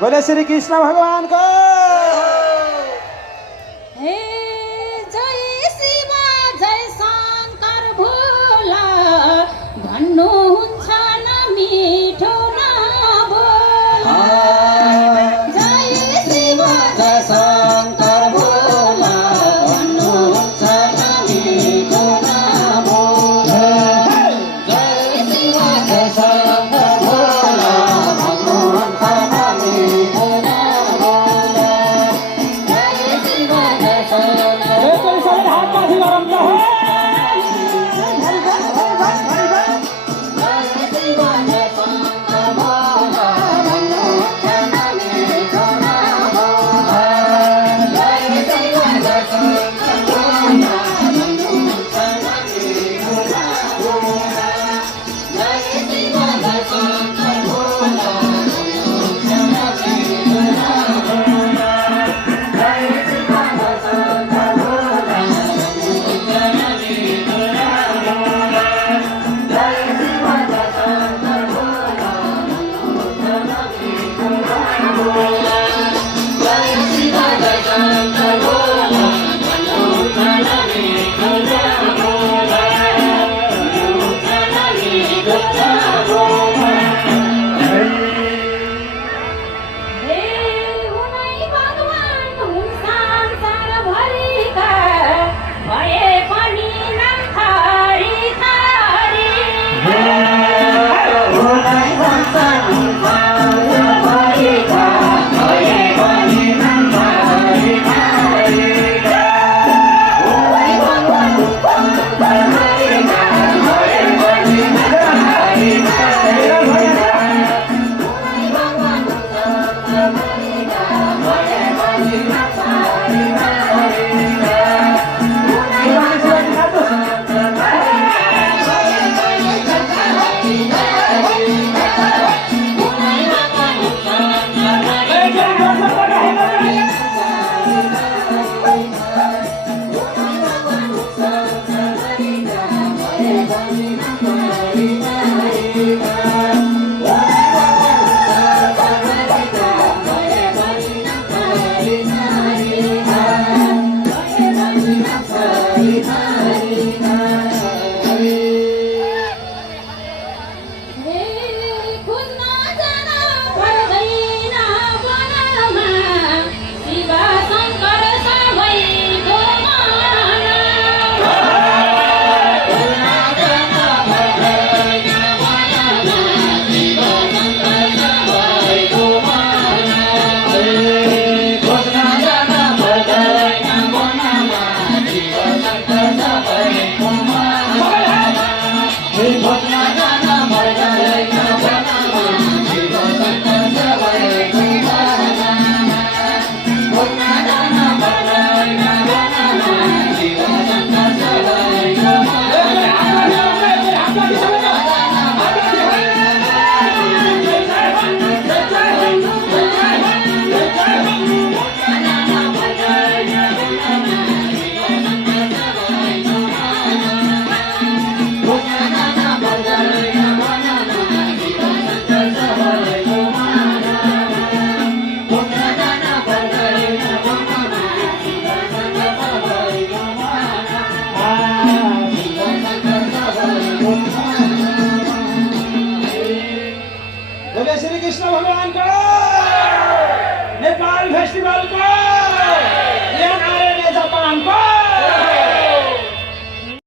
बोले श्री कृष्ण भगवान को। हे जय शिव जय शङ्कर भोला भन्नुहुन्छ न मिठो नबोला। जय शिव जय शङ्कर भोला भन्नुहुन्छ न मिठो नबोला। जय शिव जय शङ्कर भोला भन्नुहुन्छ न मिठो नबोला। जय शिव जय शङ्कर कोई सबले हात माथि गरौँ त हो। बोले श्री कृष्ण भगवान को। नेपाल फेस्टिभल को